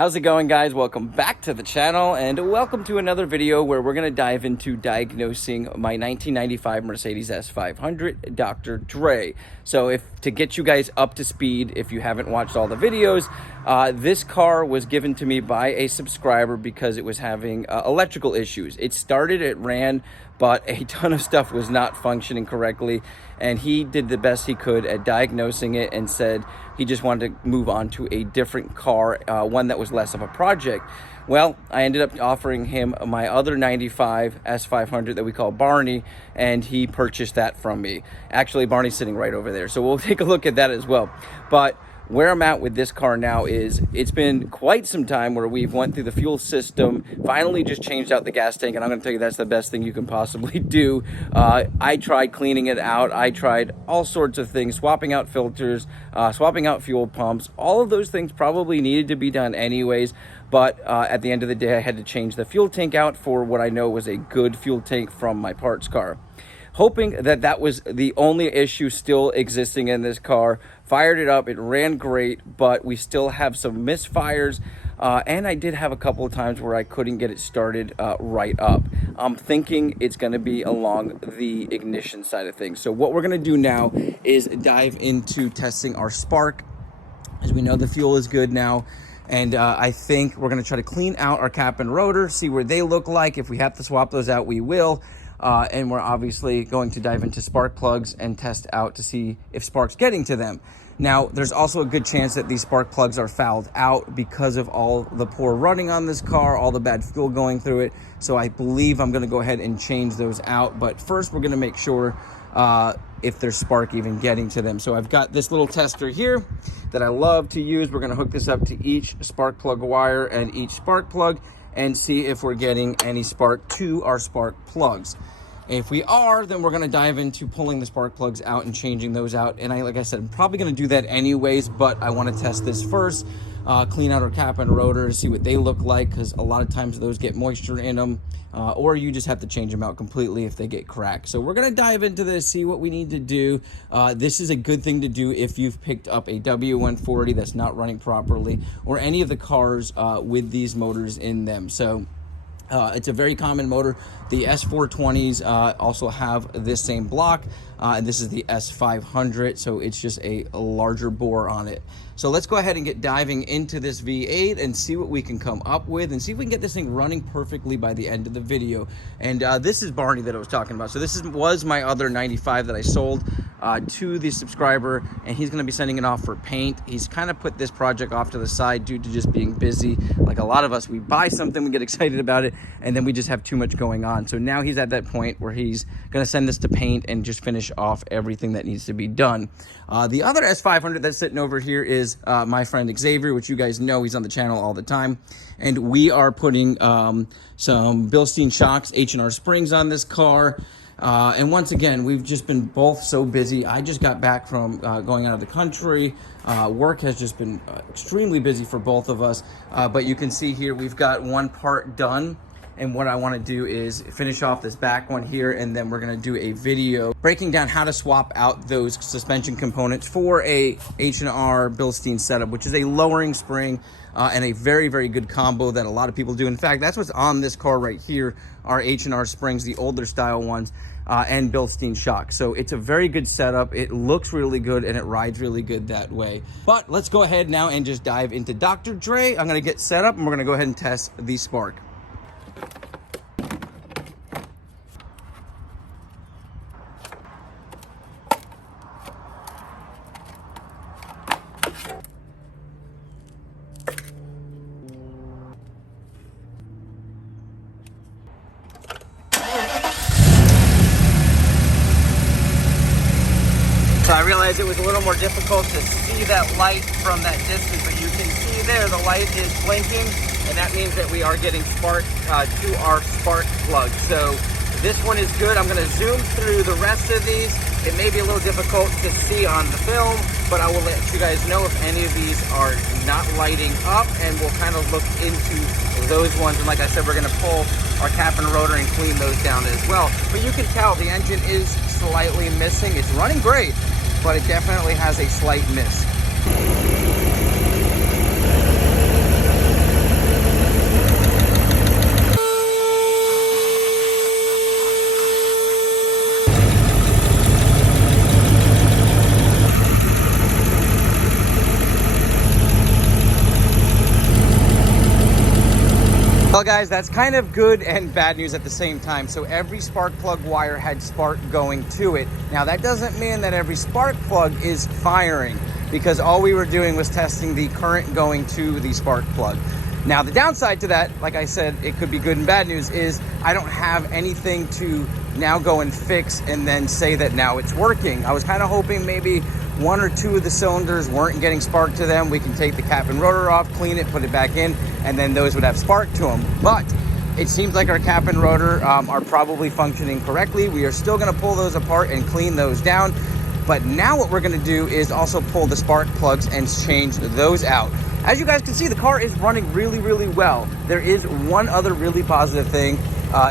How's it going, guys? Welcome back to the channel and welcome to another video where we're going to dive into diagnosing my 1995 Mercedes S500 Dr. Dre. So to get you guys up to speed, if you haven't watched all the videos, this car was given to me by a subscriber because it was having electrical issues. It started, it ran, but a ton of stuff was not functioning correctly, and he did the best he could at diagnosing it and said he just wanted to move on to a different car, one that was less of a project. Well, I ended up offering him my other 95 S500 that we call Barney, and he purchased that from me. Actually, Barney's sitting right over there, so we'll take a look at that as well. But where I'm at with this car now is it's been quite some time where we've went through the fuel system, finally just changed out the gas tank, and I'm gonna tell you that's the best thing you can possibly do. I tried cleaning it out. I tried all sorts of things, swapping out filters, swapping out fuel pumps. All of those things probably needed to be done anyways, but at the end of the day, I had to change the fuel tank out for what I know was a good fuel tank from my parts car. Hoping that that was the only issue still existing in this car. Fired it up, it ran great, but we still have some misfires, and I did have a couple of times where I couldn't get it started right up. I'm thinking it's gonna be along the ignition side of things. So what we're gonna do now is dive into testing our spark. As we know, the fuel is good now. And I think we're gonna try to clean out our cap and rotor, see where they look like. If we have to swap those out, we will. And we're obviously going to dive into spark plugs and test out to see if spark's getting to them. Now, there's also a good chance that these spark plugs are fouled out because of all the poor running on this car, all the bad fuel going through it. So I believe I'm gonna go ahead and change those out. But first, we're gonna make sure if there's spark even getting to them. So I've got this little tester here that I love to use. We're gonna hook this up to each spark plug wire and each spark plug and see if we're getting any spark to our spark plugs. If we are, then we're gonna dive into pulling the spark plugs out and changing those out. And like I said, I'm probably gonna do that anyways, but I wanna test this first, clean out our cap and rotor, see what they look like, because a lot of times those get moisture in them, or you just have to change them out completely if they get cracked. So we're gonna dive into this, see what we need to do. This is a good thing to do if you've picked up a w140 that's not running properly, or any of the cars with these motors in them. So it's a very common motor. The S420s also have this same block, and this is the S500, so it's just a larger bore on it. So let's go ahead and get diving into this V8 and see what we can come up with and see if we can get this thing running perfectly by the end of the video. And this is Barney that I was talking about. So this was my other 95 that I sold to the subscriber, and he's gonna be sending it off for paint. He's kind of put this project off to the side due to just being busy. Like a lot of us, we buy something, we get excited about it, and then we just have too much going on. So now he's at that point where he's gonna send this to paint and just finish off everything that needs to be done. The other S500 that's sitting over here is my friend Xavier, which you guys know, he's on the channel all the time. And we are putting some Bilstein shocks, H&R springs on this car. And once again, we've just been both so busy. I just got back from going out of the country. Work has just been extremely busy for both of us. But you can see here, we've got one part done. And what I want to do is finish off this back one here, and then we're going to do a video breaking down how to swap out those suspension components for a H&R Bilstein setup, which is a lowering spring and a very, very good combo that a lot of people do. In fact, that's what's on this car right here, are H&R springs, the older style ones, and Bilstein shocks. So it's a very good setup. It looks really good and it rides really good that way. But let's go ahead now and just dive into Dr. Dre. I'm going to get set up and we're going to go ahead and test the spark. So I realized it was a little more difficult to see that light from that distance, but you can see there the light is blinking, and that means that we are getting spark to our spark plug. So this one is good. I'm gonna zoom through the rest of these. It may be a little difficult to see on the film, but I will let you guys know if any of these are not lighting up, and we'll kind of look into those ones. And like I said, we're gonna pull our cap and rotor and clean those down as well. But you can tell the engine is slightly missing. It's running great, but it definitely has a slight miss. Well guys, that's kind of good and bad news at the same time. So every spark plug wire had spark going to it. Now that doesn't mean that every spark plug is firing, because all we were doing was testing the current going to the spark plug. Now the downside to that, like I said, it could be good and bad news, is I don't have anything to now go and fix and then say that now it's working. I was kind of hoping maybe one or two of the cylinders weren't getting spark to them. We can take the cap and rotor off, clean it, put it back in, and then those would have spark to them. But it seems like our cap and rotor are probably functioning correctly. We are still going to pull those apart and clean those down. But now what we're going to do is also pull the spark plugs and change those out. As you guys can see, the car is running really well. There is one other really positive thing,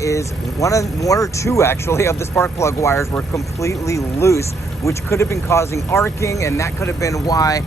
is one or two actually of the spark plug wires were completely loose, which could have been causing arcing, and that could have been why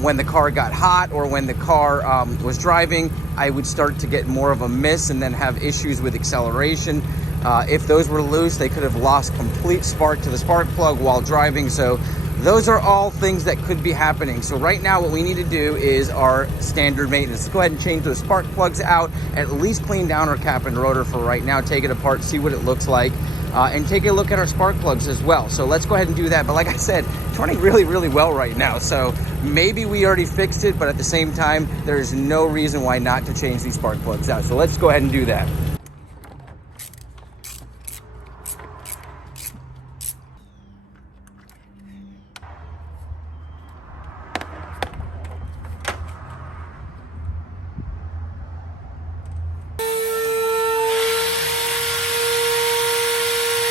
when the car got hot or when the car was driving, I would start to get more of a miss and then have issues with acceleration. If those were loose, they could have lost complete spark to the spark plug while driving. So those are all things that could be happening. So right now what we need to do is our standard maintenance. Let's go ahead and change those spark plugs out, at least clean down our cap and rotor for right now, take it apart, see what it looks like, and take a look at our spark plugs as well. So let's go ahead and do that. But like I said, it's running really well right now. So maybe we already fixed it, but at the same time, there's no reason why not to change these spark plugs out. So let's go ahead and do that.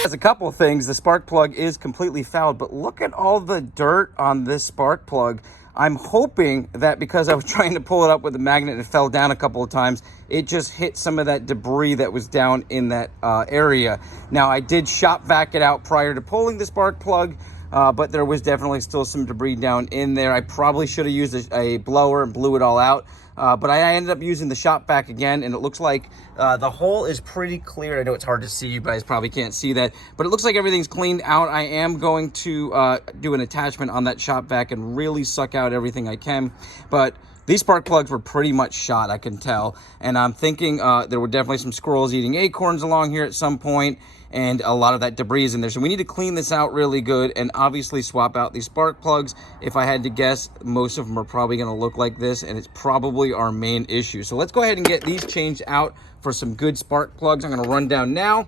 As a couple of things, the spark plug is completely fouled, but look at all the dirt on this spark plug. I'm hoping that because I was trying to pull it up with a magnet and it fell down a couple of times, it just hit some of that debris that was down in that area. Now, I did shop vac it out prior to pulling the spark plug, but there was definitely still some debris down in there. I probably should have used a blower and blew it all out. But I ended up using the shop vac again, and it looks like the hole is pretty clear. I know it's hard to see, you guys probably can't see that, but it looks like everything's cleaned out. I am going to do an attachment on that shop vac and really suck out everything I can. But these spark plugs were pretty much shot, I can tell. And I'm thinking there were definitely some squirrels eating acorns along here at some point, and a lot of that debris is in there. So we need to clean this out really good and obviously swap out these spark plugs. If I had to guess, most of them are probably gonna look like this, and it's probably our main issue. So let's go ahead and get these changed out for some good spark plugs. I'm gonna run down now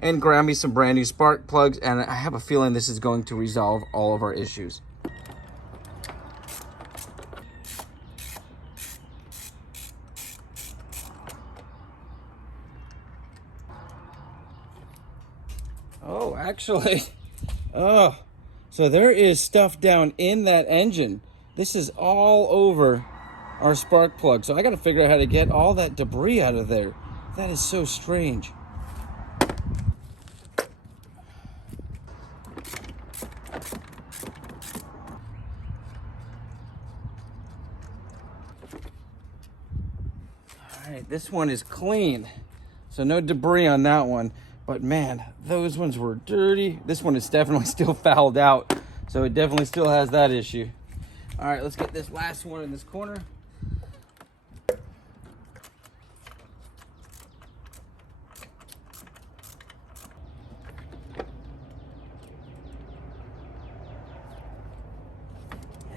and grab me some brand new spark plugs, and I have a feeling this is going to resolve all of our issues. Oh, actually, oh, so there is stuff down in that engine. This is all over our spark plug. So I got to figure out how to get all that debris out of there. That is so strange. All right, this one is clean. So no debris on that one. But man, those ones were dirty. This one is definitely still fouled out, so it definitely still has that issue. All right, let's get this last one in this corner.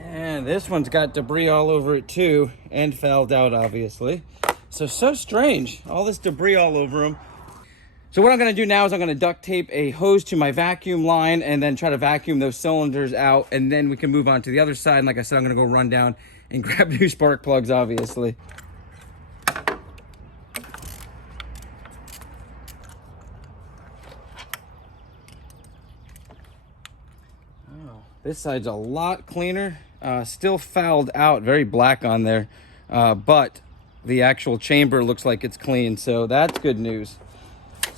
And this one's got debris all over it too, and fouled out, obviously. So strange, all this debris all over them. So what I'm going to do now is I'm going to duct tape a hose to my vacuum line and then try to vacuum those cylinders out, and then we can move on to the other side. And like I said, I'm going to go run down and grab new spark plugs, obviously. Oh, this side's a lot cleaner. Still fouled out, very black on there, but the actual chamber looks like it's clean, so that's good news.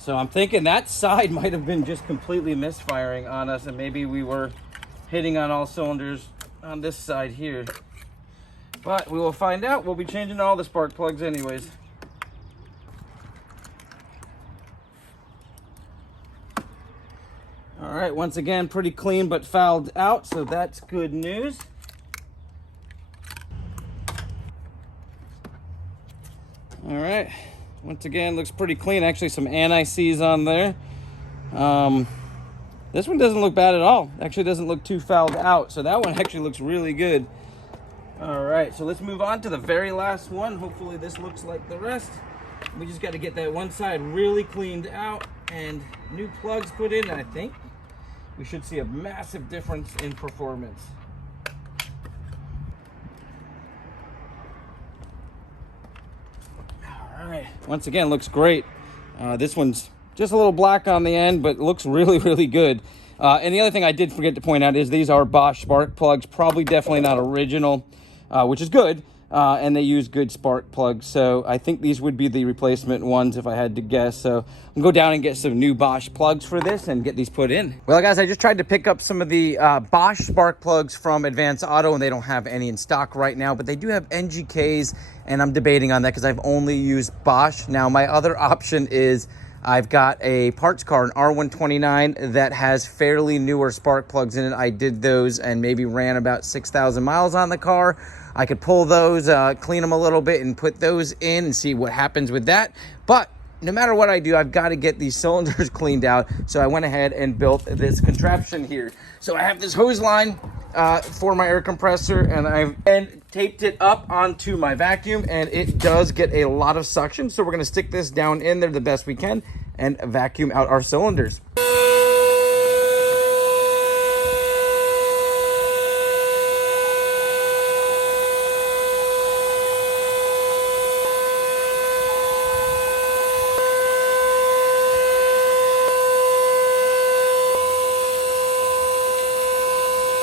So I'm thinking that side might have been just completely misfiring on us, and maybe we were hitting on all cylinders on this side here. But we will find out. We'll be changing all the spark plugs anyways. All right, once again, pretty clean but fouled out, so that's good news. All right, Once again, looks pretty clean. Actually, some anti-seize on there. This one doesn't look bad at all. Actually doesn't look too fouled out. So that one actually looks really good. All right, so let's move on to the very last one. Hopefully this looks like the rest. We just got to get that one side really cleaned out and new plugs put in. And I think we should see a massive difference in performance. All right, once again, looks great. This one's just a little black on the end, but looks really, really good. And the other thing I did forget to point out is these are Bosch spark plugs, probably definitely not original, which is good. And they use good spark plugs. So I think these would be the replacement ones if I had to guess. So I'm gonna go down and get some new Bosch plugs for this and get these put in. Well, guys, I just tried to pick up some of the Bosch spark plugs from Advance Auto, and they don't have any in stock right now, but they do have NGKs, and I'm debating on that because I've only used Bosch. Now, my other option is I've got a parts car, an R129, that has fairly newer spark plugs in it. I did those and maybe ran about 6,000 miles on the car. I could pull those, clean them a little bit and put those in and see what happens with that. But no matter what I do, I've got to get these cylinders cleaned out. So I went ahead and built this contraption here. So I have this hose line for my air compressor, and I've taped it up onto my vacuum, and it does get a lot of suction. So we're going to stick this down in there the best we can and vacuum out our cylinders.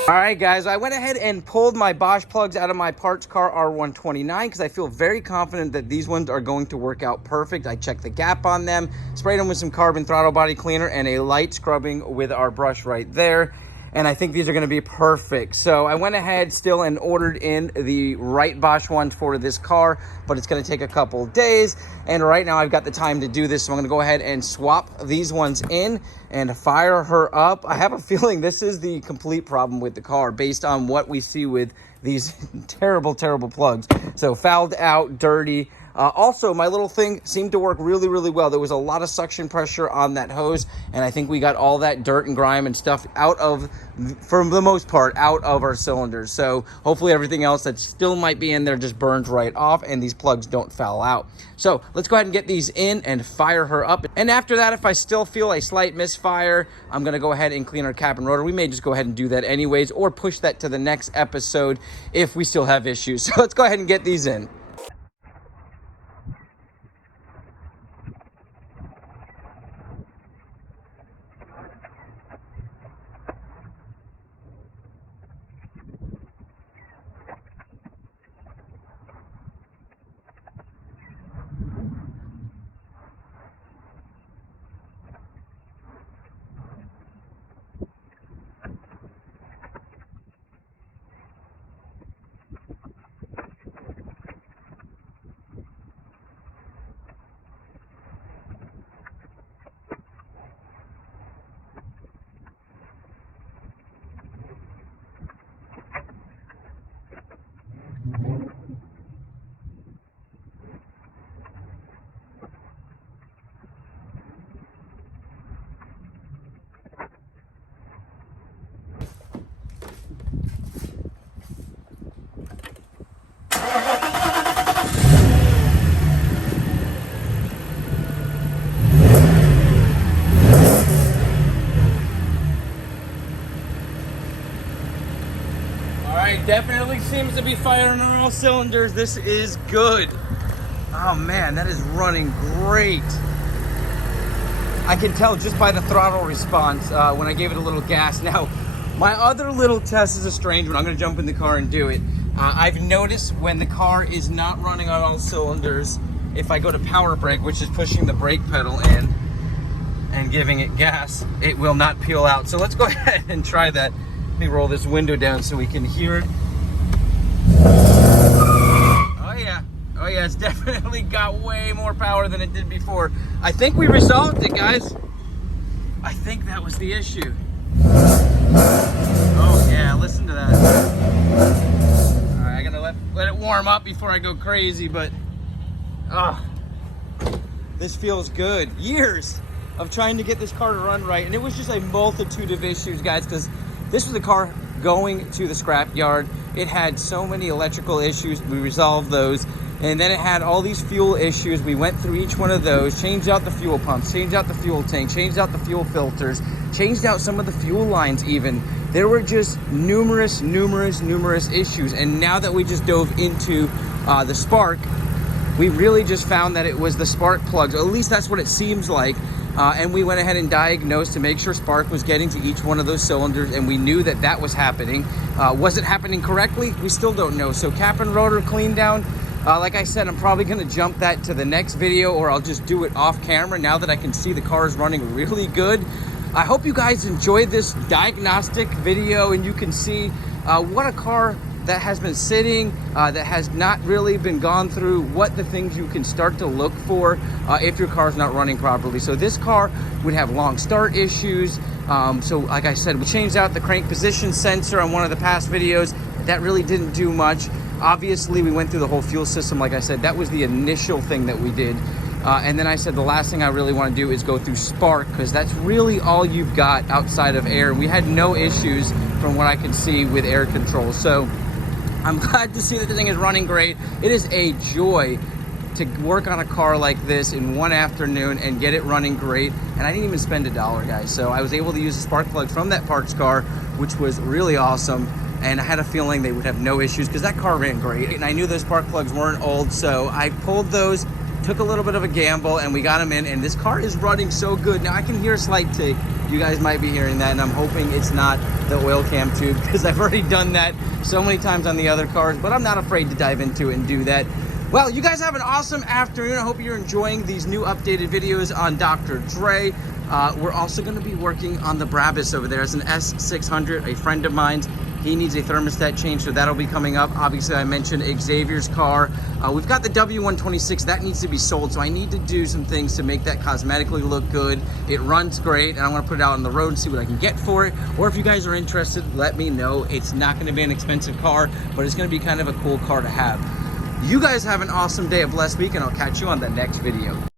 All right, guys, I went ahead and pulled my Bosch plugs out of my parts car R129 because I feel very confident that these ones are going to work out perfect. I checked the gap on them, sprayed them with some carbon throttle body cleaner and a light scrubbing with our brush right there. And I think these are going to be perfect. So I went ahead still and ordered in the right Bosch ones for this car, but it's going to take a couple days. And right now I've got the time to do this. So I'm going to go ahead and swap these ones in and fire her up. I have a feeling this is the complete problem with the car based on what we see with these terrible, terrible plugs. So fouled out, dirty. Also, my little thing seemed to work really, really well. There was a lot of suction pressure on that hose, and I think we got all that dirt and grime and stuff out of, for the most part, out of our cylinders. So hopefully everything else that still might be in there just burns right off and these plugs don't foul out. So let's go ahead and get these in and fire her up. And after that, if I still feel a slight misfire, I'm gonna go ahead and clean our cap and rotor. We may just go ahead and do that anyways, or push that to the next episode if we still have issues. So let's go ahead and get these in. Definitely seems to be firing on all cylinders. This is good. Oh man, that is running great. I can tell just by the throttle response when I gave it a little gas. Now, my other little test is a strange one. I'm gonna jump in the car and do it. I've noticed when the car is not running on all cylinders, if I go to power brake, which is pushing the brake pedal in and giving it gas, it will not peel out. So let's go ahead and try that. Let me roll this window down so we can hear it. Oh yeah, it's definitely got way more power than it did before. I think we resolved it, guys. I think that was the issue. Oh yeah, listen to that. All right, I gotta let it warm up before I go crazy, but this feels good. Years of trying to get this car to run right, and it was just a multitude of issues, guys, because this was a car going to the scrap yard. It had so many electrical issues. We resolved those, and then it had all these fuel issues. We went through each one of those, changed out the fuel pumps, changed out the fuel tank, changed out the fuel filters, changed out some of the fuel lines even. There were just numerous issues, and now that we just dove into the spark, we really just found that it was the spark plugs. At least that's what it seems like. And we went ahead and diagnosed to make sure spark was getting to each one of those cylinders, and we knew that that was happening. Was it happening correctly? We still don't know. So cap and rotor clean down. Like I said, I'm probably gonna jump that to the next video, or I'll just do it off camera now that I can see the car is running really good. I hope you guys enjoyed this diagnostic video, and you can see what a car that has been sitting, that has not really been gone through, what the things you can start to look for if your car's not running properly. So this car would have long start issues. So like I said, we changed out the crank position sensor on one of the past videos. That really didn't do much. Obviously, we went through the whole fuel system. Like I said, that was the initial thing that we did. And then I said the last thing I really want to do is go through spark, because that's really all you've got outside of air. We had no issues from what I can see with air control. So I'm glad to see that the thing is running great. It is a joy to work on a car like this in one afternoon and get it running great. And I didn't even spend $1, guys. So I was able to use the spark plug from that parts car, which was really awesome. And I had a feeling they would have no issues because that car ran great. And I knew those spark plugs weren't old, so I pulled those, took a little bit of a gamble, and we got them in, and this car is running so good. Now I can hear a slight tick. You guys might be hearing that, and I'm hoping it's not the oil cam tube, because I've already done that so many times on the other cars, but I'm not afraid to dive into it and do that. Well, you guys have an awesome afternoon. I hope you're enjoying these new updated videos on Dr. Dre. We're also going to be working on the Brabus over there. It's an S600, a friend of mine's. He needs a thermostat change, so that'll be coming up. Obviously, I mentioned Xavier's car. We've got the W126. That needs to be sold, so I need to do some things to make that cosmetically look good. It runs great, and I want to put it out on the road and see what I can get for it. Or if you guys are interested, let me know. It's not going to be an expensive car, but it's going to be kind of a cool car to have. You guys have an awesome day, a blessed week, and I'll catch you on the next video.